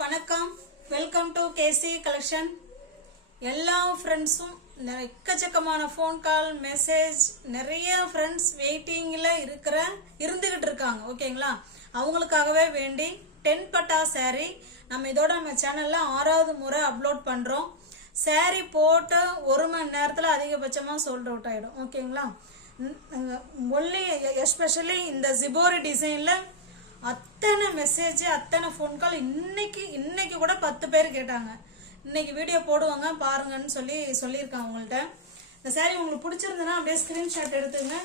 வணக்கம். Welcome to KC collection. எல்லா ஃப்ரெண்ட்ஸும் எக்கச்சக்கமான ஃபோன் கால் மெசேஜ், நிறைய ஃப்ரெண்ட்ஸ் வெயிட்டிங்கில் இருந்துகிட்டு இருக்காங்க. ஓகேங்களா, அவங்களுக்காகவே வேண்டி 10 பட்டா saree நம்ம சேனல்ல 6வது முறை அப்லோட் பண்றோம். saree போட்டு 1 மணி நேரத்தில் அதிகபட்சமாக சோல்ட் அவுட் ஆயிடும். ஓகேங்களா, ஒன்லி எஸ்பெஷலி இந்த ஜிபோரி டிசைன்ல அத்தனை மெசேஜ், அத்தனை ஃபோன் கால். இன்னைக்கு கூட 10 பேர் கேட்டாங்க, இன்னைக்கு வீடியோ போடுவாங்க பாருங்கன்னு சொல்லியிருக்காங்க. உங்கள்கிட்ட இந்த saree உங்களுக்கு பிடிச்சிருந்ததுன்னா அப்படியே ஸ்கிரீன்ஷாட் எடுத்துங்க,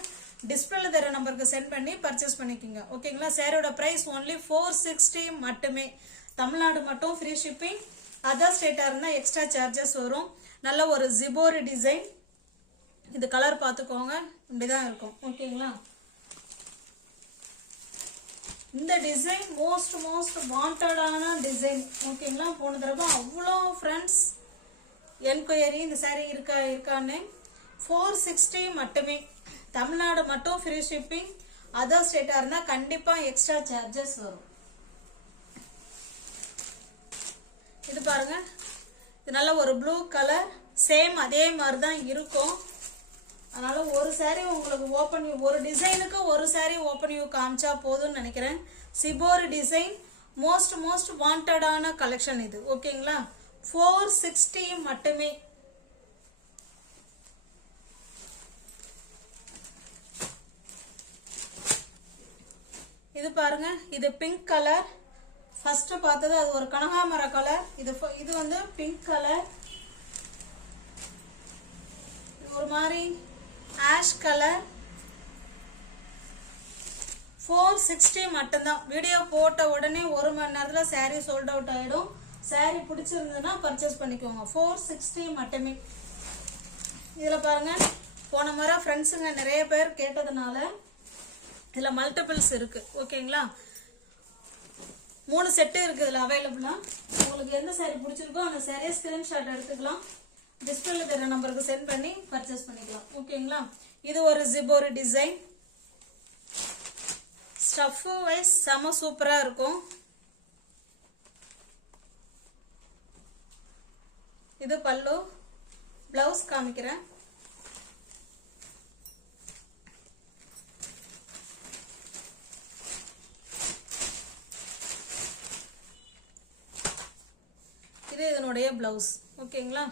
டிஸ்பிளேல தர நம்பருக்கு சென்ட் பண்ணி பர்ச்சேஸ் பண்ணிக்கோங்க. ஓகேங்களா, சாரியோட பிரைஸ் ஒன்லி 460 மட்டுமே. தமிழ்நாடு மட்டும் ஃப்ரீ ஷிப்பிங். அதர் ஸ்டேட்டா இருந்தால் எக்ஸ்ட்ரா சார்ஜஸ் வரும். நல்ல ஒரு ஜிபோரி டிசைன். இது கலர் பார்த்துக்கோங்க, இப்படிதான் இருக்கும். ஓகேங்களா, இந்த டிசைன் மோஸ்ட் வாண்டடான டிசைன். ஓகேங்களா, போன தடவை அவ்வளோ ஃப்ரெண்ட்ஸ் என்கொயரி இந்த saree இருக்கான்னு. 460 மட்டுமே. தமிழ்நாடு மட்டும் ஃப்ரீ ஷிப்பிங். அதர் ஸ்டேட்டா இருந்தால் கண்டிப்பாக எக்ஸ்ட்ரா சார்ஜஸ் வரும். இது பாருங்க, இது நல்ல ஒரு ப்ளூ கலர், சேம் அதே மாதிரி தான் இருக்கும். அதனால ஒரு saree உங்களுக்கு ஓப்பன் வியூ, ஒரு டிசைனுக்கு ஒரு saree ஓப்பன் வியூ காமிச்சா போதும்னு நினைக்கிறேன். சிபோரி டிசைன் மோஸ்ட் வாண்டடான கலெக்ஷன் இது. ஓகேங்களா, 460 மட்டுமே. இது பாருங்க, இது பிங்க் கலர். ஃபர்ஸ்ட் பார்த்தது அது ஒரு கனகாமர கலர். இது வந்து பிங்க் கலர். ஒரு மாதிரி ஆஷ் கலர். 460 மட்டும்தான். வீடியோ போட்ட உடனே 1 மணி நேரத்தில் saree சோல்ட் அவுட் ஆயிடும். saree பிடிச்சிருந்ததுன்னா பர்ச்சேஸ் பண்ணிக்கோங்க. 460 மட்டுமே. இதில் பாருங்க, போன முறை ஃப்ரெண்ட்ஸுங்க நிறைய பேர் கேட்டதுனால இதில் மல்டிபிள்ஸ் இருக்கு. ஓகேங்களா, 3 செட்டு இருக்கு இதில் அவைலபிளா. உங்களுக்கு எந்த saree பிடிச்சிருக்கோ அந்த சாரியை ஸ்கிரீன்ஷாட் எடுத்துக்கலாம், டிஸ்பிளேல தர நம்பருக்கு சென்ட் பண்ணி பர்ச்சேஸ் பண்ணிக்கலாம். ஓகேங்களா, இது ஒரு ஜிபோரி டிசைன். ஸ்டஃப் வைஸ் செம சூப்பரா இருக்கும். இது பல்லு. பிளவுஸ் காமிக்கிறேன். இது இதனுடைய பிளவுஸ். ஓகேங்களா,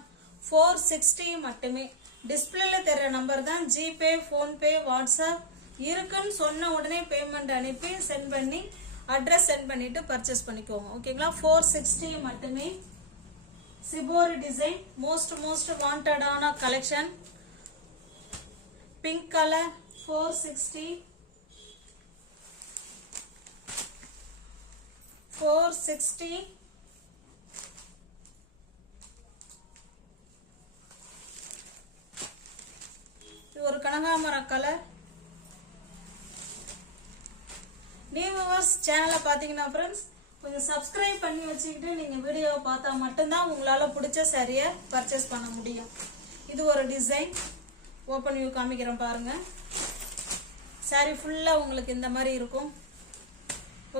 460 மட்டுமே. டிஸ்பிளேல தெரிய நம்பர் தான். ஜிபே, போன்பே, வாட்ஸ்அப் இருக்குன்னு சொன்ன உடனே பேமெண்ட் அனுப்பி சென்ட் பண்ணி அட்ரஸ் சென்ட் பண்ணிட்டு பர்ச்சேஸ் பண்ணிக்கோங்க. ஓகேங்களா, 460 மட்டுமே. சிபோரி டிசைன் மோஸ்ட் வாண்டடான கலெக்ஷன். Pink colour 460. 460. ஒரு கனகாமர கலர். நியூ வியூவர்ஸ் சேனலை பார்த்தீங்கன்னா ஃப்ரெண்ட்ஸ் கொஞ்சம் சப்ஸ்கிரைப் பண்ணி வச்சுக்கிட்டு நீங்கள் வீடியோவை பார்த்தா மட்டும்தான் உங்களால் பிடிச்ச சாரியை பர்ச்சேஸ் பண்ண முடியும். இது ஒரு டிசைன். ஓப்பன் வியூ காமிக்கிறேன் பாருங்க. சாரி ஃபுல்லாக உங்களுக்கு இந்த மாதிரி இருக்கும்.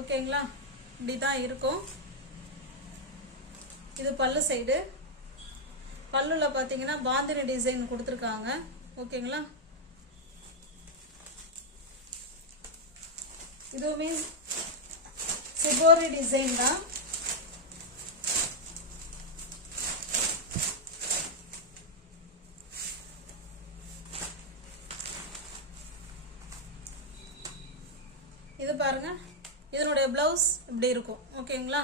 ஓகேங்களா, இப்படி தான் இருக்கும். இது பல்லு சைடு. பல்லுல பார்த்தீங்கன்னா பாந்தினி டிசைன் கொடுத்துருக்காங்க. ஓகேங்களா, இதுவுமே சிபோரி டிசைன் தான். இது பாருங்க, இதனுடைய பிளவுஸ் இப்படி இருக்கும். ஓகேங்களா,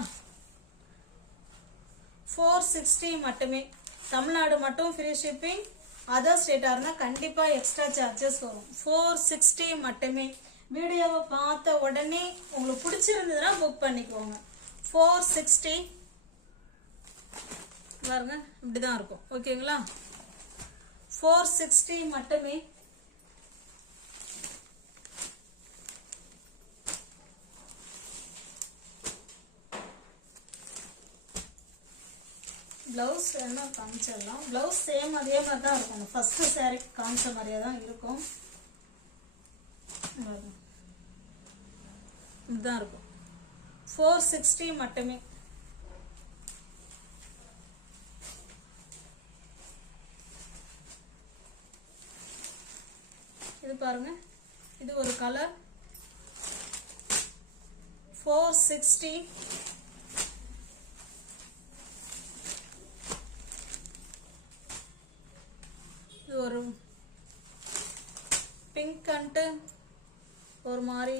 460 மட்டுமே. தமிழ்நாடு மட்டும் ஃப்ரீ ஷிப்பிங். அதர் ஸ்டேட்டா இருந்தால் கண்டிப்பாக எக்ஸ்ட்ரா சார்ஜஸ் வரும். 460 மட்டுமே. வீடியோவை பார்த்த உடனே உங்களுக்கு பிடிச்சிருந்ததுன்னா புக் பண்ணிக்கோங்க. 460 பாருங்க, இப்படிதான் இருக்கும். ஓகேங்களா, 460 மட்டுமே. பிளவுஸ் என்ன காமிச்சிடலாம். பிளவுஸ் சேம் அதே மாதிரி தான் இருக்கும். ஃபர்ஸ்ட் saree காமிச்ச மாதிரியே தான் இருக்கும். இப்படிதான் இருக்கும். 460 மட்டுமே. பாருங்க, இது ஒரு கலர் 460. இது ஒரு பிங்க் அண்ட் ஒரு மாதிரி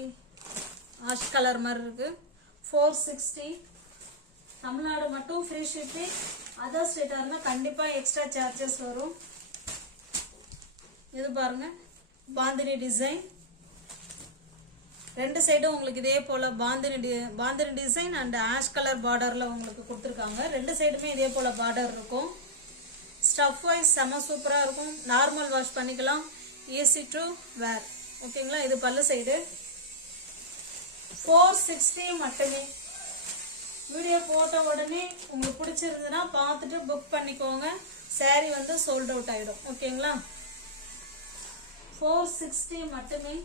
ஆஷ் கலர் மாதிரி இருக்கு. 460. தமிழ்நாடு மட்டும் ஃப்ரீ ஷிப்பிங். அதர் ஸ்டேட்டா இருந்தா கண்டிப்பா எக்ஸ்ட்ரா சார்ஜஸ் வரும். இது பாருங்க, பாந்தினி டிசைன். ரெண்டு சைடும் உங்களுக்கு இதே போல bandhani design and ash colour பார்டர்ல உங்களுக்கு கொடுத்துருக்காங்க. ரெண்டு சைடுமே இதே போல பார்டர் இருக்கும். ஸ்டஃப் வைஸ் செம சூப்பரா இருக்கும். நார்மல் வாஷ் பண்ணிக்கலாம், ஈஸி டு வேர். ஓகேங்களா? இது பல்லு சைடு. 460 மட்டுமே. வீடியோ போட்ட உடனே உங்களுக்கு பிடிச்சிருந்ததுன்னா பார்த்துட்டு புக் பண்ணிக்கோங்க. சாரி வந்து சோல்ட் அவுட் ஆயிடும். ஓகேங்களா? 460 மட்டுமே.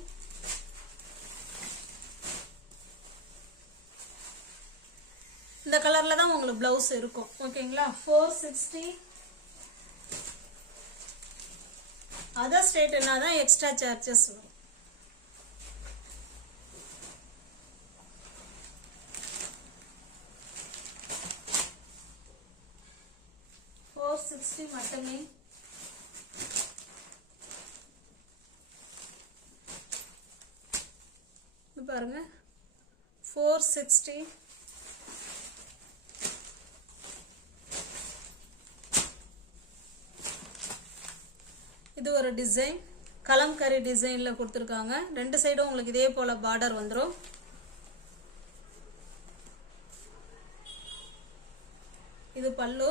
இந்த கலர்ல தான் உங்களுக்கு பிளவுஸ் இருக்கும். ஓகேங்களா? 460. அதர் ஸ்டேட்னா தான் எக்ஸ்ட்ரா சார்ஜஸ் வரும். மட்டுமே. பாருங்க, 460. இது ஒரு டிசைன், கலம்கரி டிசைன்ல கொடுத்துருக்காங்க. ரெண்டு சைடும் உங்களுக்கு இதே போல பார்டர் வந்துடும். இது பல்லு.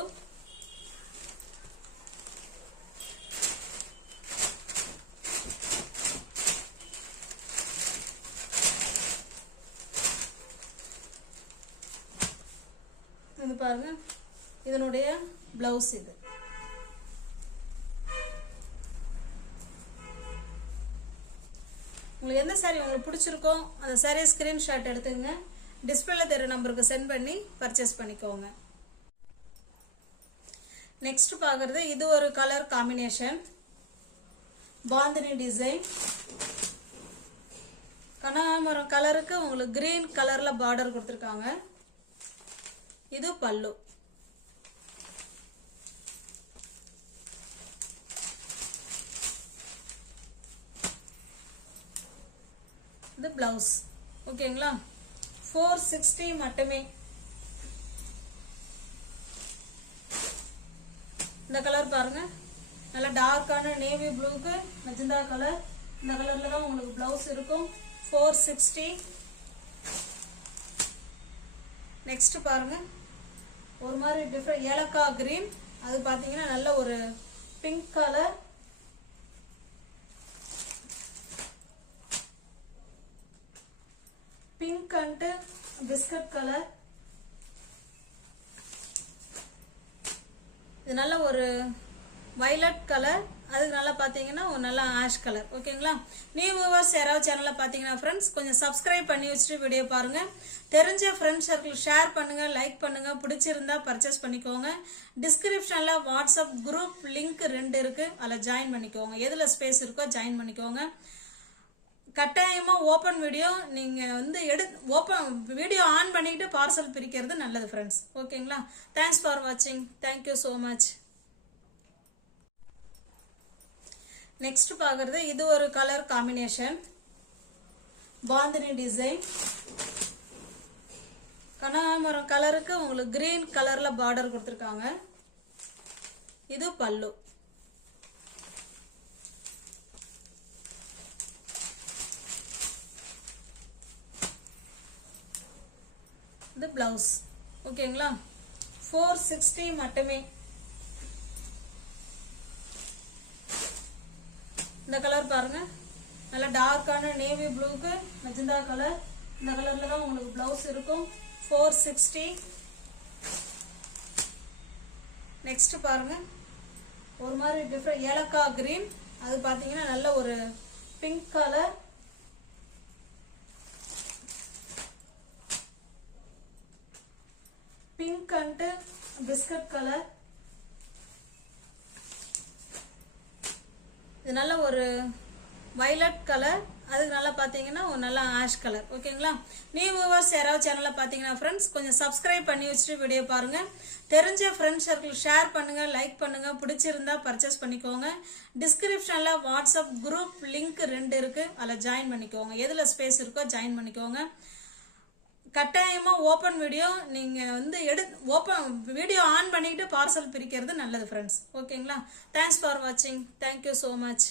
இது பாருங்க, இதனுடைய பிளவுஸ். இது உங்களுக்கு எந்த சாரி உங்களுக்கு பிடிச்சிருக்கோ அந்த சாரியை ஸ்கிரீன்ஷாட் எடுத்துங்க. டிஸ்பிளேல தெரிய நம்பருக்கு சென்ட் பண்ணி பர்ச்சேஸ் பண்ணிக்கோங்க. நெக்ஸ்ட் பார்க்கறது, இது ஒரு கலர் காம்பினேஷன், பாந்தினி டிசைன். கனகாமரம் கலருக்கு உங்களுக்கு கிரீன் கலர்ல பார்டர் கொடுத்துருக்காங்க. இது பல்லு. இது பிளவுஸ். ஓகேங்களா? 460 மட்டுமே. இந்த கலர் பாருங்க, நல்ல டார்க்கான நேவி ப்ளூக்கு மெஜந்தா கலர். இந்த கலர்ல தான் உங்களுக்கு பிளவுஸ் இருக்கும். 460. நெக்ஸ்ட் பாருங்க, ஒரு மாதிரி டிஃபரெண்ட் ஏலக்காய் கிரீன். அது பாத்தீங்கன்னா நல்ல ஒரு pink colour. Pink and biscuit colour. இது நல்ல ஒரு வயலட் கலர். அதுக்கு நல்லா பாத்தீங்கன்னா ஒரு நல்ல ஆஷ் கலர். ஓகேங்களா? நியூ வியூவர்ஸ் யாராவது சேனல்ல பாத்தீங்கன்னா ஃப்ரெண்ட்ஸ் கொஞ்சம் சப்ஸ்கிரைப் பண்ணி வச்சுட்டு வீடியோ பாருங்க. தெரிஞ்ச ஃப்ரெண்ட்ஸ் சர்க்கிள் ஷேர் பண்ணுங்க, லைக் பண்ணுங்க. பிடிச்சிருந்தா பர்ச்சேஸ் பண்ணிக்கோங்க. டிஸ்கிரிப்ஷன்ல வாட்ஸ்அப் குரூப் லிங்க் 2 இருக்கு, அதில் ஜாயின் பண்ணிக்கோங்க. எதுல ஸ்பேஸ் இருக்கோ ஜாயின் பண்ணிக்கோங்க. கட்டாயமா ஓபன் வீடியோ நீங்க வந்து ஓபன் வீடியோ ஆன் பண்ணிட்டு பார்சல் பிரிக்கிறது நல்லது ஃப்ரெண்ட்ஸ். ஓகேங்களா? தேங்க்ஸ் ஃபார் வாட்சிங். Thank you so much. நெக்ஸ்ட் பார்க்கறது, இது ஒரு கலர் காம்பினேஷன், பாந்தினி டிசைன். கனகாமரம் கலருக்கு உங்களுக்கு கிரீன் கலர்ல பார்டர் கொடுத்துருக்காங்க. இது பல்லு. இது பிளவுஸ். ஓகேங்களா? 460 மட்டுமே. இந்த கலர் பாருங்க, நல்ல டார்க்கான நேவி ப்ளூக்கு மெஜந்தா கலர். இந்த கலர்ல தான் உங்களுக்கு பிளவுஸ் இருக்கும். 460. நெக்ஸ்ட் பாருங்க, ஒரு மாதிரி டிஃபரெண்ட் ஏலக்காய் கிரீன். அது பாத்தீங்கன்னா நல்ல ஒரு pink colour. Pink and biscuit colour. இது நல்ல ஒரு வயலட் கலர், அதுக்கு நல்லா பார்த்தீங்கன்னா ஒரு நல்லா ஆஷ் கலர். ஓகேங்களா? நியூ வியூவர்ஸ் யாராவது சேனலில் பார்த்தீங்கன்னா ஃப்ரெண்ட்ஸ் கொஞ்சம் சப்ஸ்கிரைப் பண்ணி வச்சுட்டு வீடியோ பாருங்கள். தெரிஞ்ச ஃப்ரெண்ட்ஸ் சர்க்கிள் ஷேர் பண்ணுங்கள், லைக் பண்ணுங்கள், பிடிச்சிருந்தா பர்ச்சேஸ் பண்ணிக்கோங்க. டிஸ்கிரிப்ஷனில் வாட்ஸ்அப் குரூப் லிங்க் 2 இருக்குது, அதில் ஜாயின் பண்ணிக்கோங்க. எதில் ஸ்பேஸ் இருக்கோ ஜாயின் பண்ணிக்கோங்க. கட்டாயமாக ஓப்பன் வீடியோ நீங்கள் வந்து ஓப்பன் வீடியோ ஆன் பண்ணிக்கிட்டு பார்சல் பிரிக்கிறது நல்லது ஃப்ரெண்ட்ஸ். ஓகேங்களா? தேங்க்ஸ் ஃபார் வாட்சிங். Thank you so much.